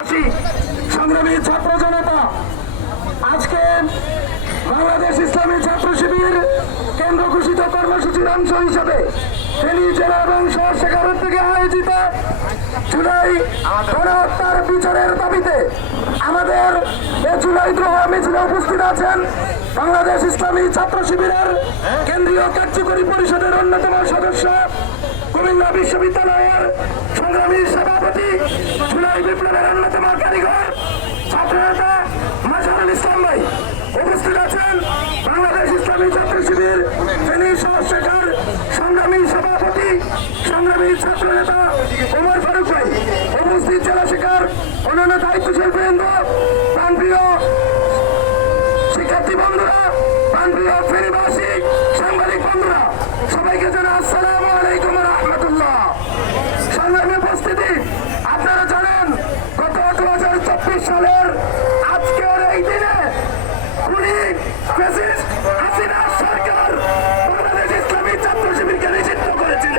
সংগ্রামী ছাত্র জনতা আজকে বাংলাদেশ ইসলামী ছাত্র শিবির কেন্দ্র ঘোষিত কর্মসূচির অংশ হিসেবে ফেনী জেলা এবং শহর শাখার থেকে আয়োজিত জুলাই গণহত্যার বিচারের দাবিতে আমাদের জুলাই দ্রোহ মিছিলে উপস্থিত আছেন বাংলাদেশ ইসলামী ছাত্র শিবিরের কেন্দ্রীয় কার্যকরী পরিষদের অন্যতম সদস্য কুমিল্লা বিশ্ববিদ্যালয়ের সংগ্রামী সভাপতি জুলাই বিপ্লবের অন্যতম কারিগর ছাত্রনেতা মাজহারুল ইসলাম ভাই উপস্থিত আছেন বাংলাদেশ ইসলামী ছাত্র শিবির ফেনী শহর শাখার সংগ্রামী সভাপতি সংগ্রামী ছাত্রনেতা ওমর ফারুক ভাই উপস্থিত জেলা শাখার অন্যান্য দায়িত্বশীল বৃন্দ প্রাণপ্রিয় শিক্ষার্থী বন্ধুরা প্রাণপ্রিয় ফেনীবাসী সাংবাদিক বন্ধুরা সবাইকে জানাই আসসালামু আলাইকুম ওয়া রাহমাতুল্লাহ। সংগ্রামী উপস্থিতি, আপনারা জানেন গত 2024 সালের আজকের এই দিনে ফ্যাসিস্ট হাসিনা সরকার বাংলাদেশ ইসলামী ছাত্র শিবিরকে নিষিদ্ধ করেছিল।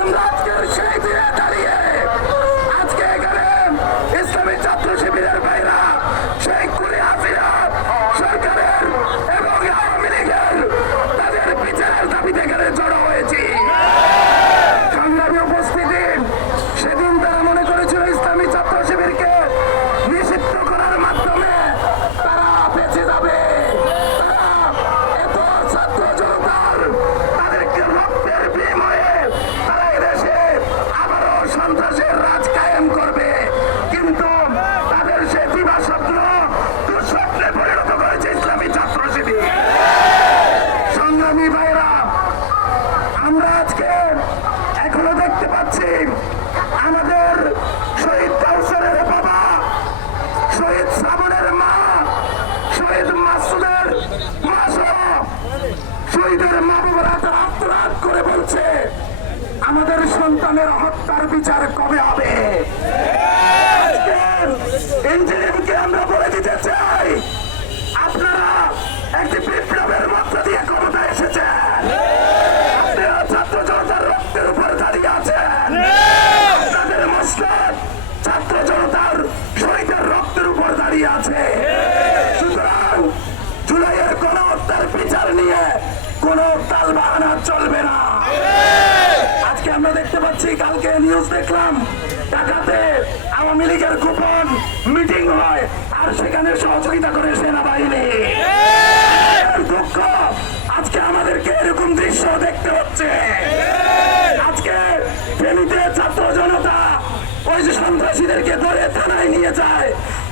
আমরা আজকের সেই দিনে দাঁড়িয়ে আজকে এখানে ইসলামী ছাত্র শিবিরের ভাইরা সেই হাসিনা সরকারের এবং আওয়ামী লীগের তাদের বিচারের দাবিতে এখানে জড়ো হয়েছি। সংগ্রামী উপস্থিতি, সেদিন তারা মনে করেছিল ইসলামী ছাত্র শিবিরকে নিষিদ্ধ করার মাধ্যমে তারা বেঁচে যাবে, তারা এত ছাত্র জনতার তাদেরকে রক্তের বিনিময়ে তারা এদেশে আবারও সন্ত্রাসের রাজ কায়েম করবে, কিন্তু তাদের সে দিবা স্বপ্ন দুঃস্বপ্নে পরিণত করেছে ইসলামী ছাত্র শিবির। সংগ্রামী ভাইরা, আমরা আজকে এখনো দেখতে পাচ্ছি আমাদের শহীদ কাউসারের বাবা, শহীদ শ্রাবণের মা, শহীদ মাসুদের মা সহ শহীদের মা বাবারা আত্মনাদ করে বলছে আমাদের সন্তানের হত্যার বিচার কবে হবে। ইঞ্জিনিয়ারকে আমরা বলে দিতে চাই, আপনারা একটি বিপ্লবের মধ্য দিয়ে ক্ষমতা এসেছেন, আপনারা ছাত্র জনতার রক্তের উপর দাঁড়িয়ে আছেন, আপনাদের মসনদ ছাত্র জনতার শহীদের রক্তের উপর দাঁড়িয়ে আছে। সুতরাং জুলাইয়ের গণহত্যার বিচার নিয়ে কোন তালবাহানা চলবে না। আজকে আমরা দেখতে পাচ্ছি, কালকে নিউজ দেখলাম ঢাকাতে আওয়ামী লীগের গোপন মিটিং হয় আর সেখানে সহযোগিতা করে সেনাবাহিনী। দুঃখ, আজকে আমাদেরকে এরকম দৃশ্য দেখতে হচ্ছে। আজকে ফেনীতে ছাত্র জনতা ওই যে সন্ত্রাসীদেরকে ধরে থানায় নিয়ে যায়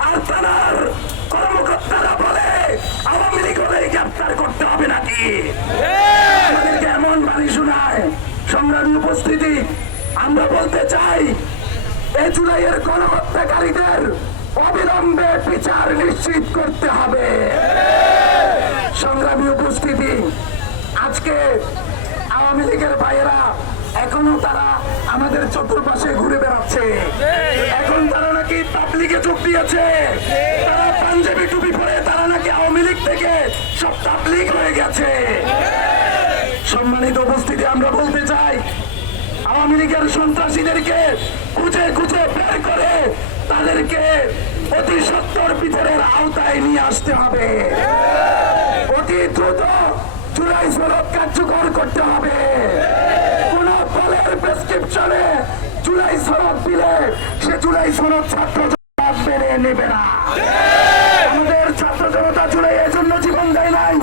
আর থানার কর্মকর্তারা বলে আওয়ামী লীগ হলেই গ্রেপ্তার করতে হবে নাকি, আমাদেরকে এমন বাণী শোনায়। সংগ্রামী উপস্থিতি, আমরা বলতে চাই এই জুলাইয়ের গণহত্যাকারীদের অবিলম্বে বিচার নিশ্চিত করতে হবে। সংগ্রামী উপস্থিতি, আজকে আওয়ামী লীগের ভাইয়েরা এখনো তারা আমাদের চতুর্পাশে ঘুরে বেড়াচ্ছে, এখন তারা নাকি তাবলীগে যোগ দিয়েছে, তারা পাঞ্জাবি টুপি পরে তারা নাকি আওয়ামী লীগ থেকে সব তাবলীগ হয়ে গেছে। সম্মানিত উপস্থিতি, আমরা বলতে চাই আওয়ামী লীগের সন্ত্রাসীদেরকে খুঁজে খুঁজে বের করে তাদেরকে অতি সত্বর বিচারের আওতায় নিয়ে আসতে হবে। অতি দ্রুত জুলাই সনদ কার্যকর করতে হবে। কোন দলের প্রেসক্রিপশনে জুলাই সনদ দিলে সে জুলাই সনদ ছাত্র জনতা মেনে নেবে না। আমাদের ছাত্র জনতা জুলাই এর জন্য জীবন দেয় নাই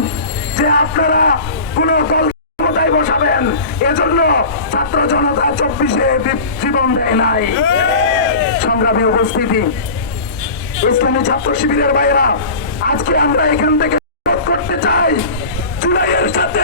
যে আপনারা কোন দল ক্ষমতায় বসাবেন, এজন্য ছাত্র জনতা 24-এ জীবন দেয় নাই। সংগ্রামী উপস্থিতি, ইসলামী ছাত্র শিবিরের ভাইয়েরা, আজকে আমরা এখান থেকে করতে চাই জুলাইয়ের সাথে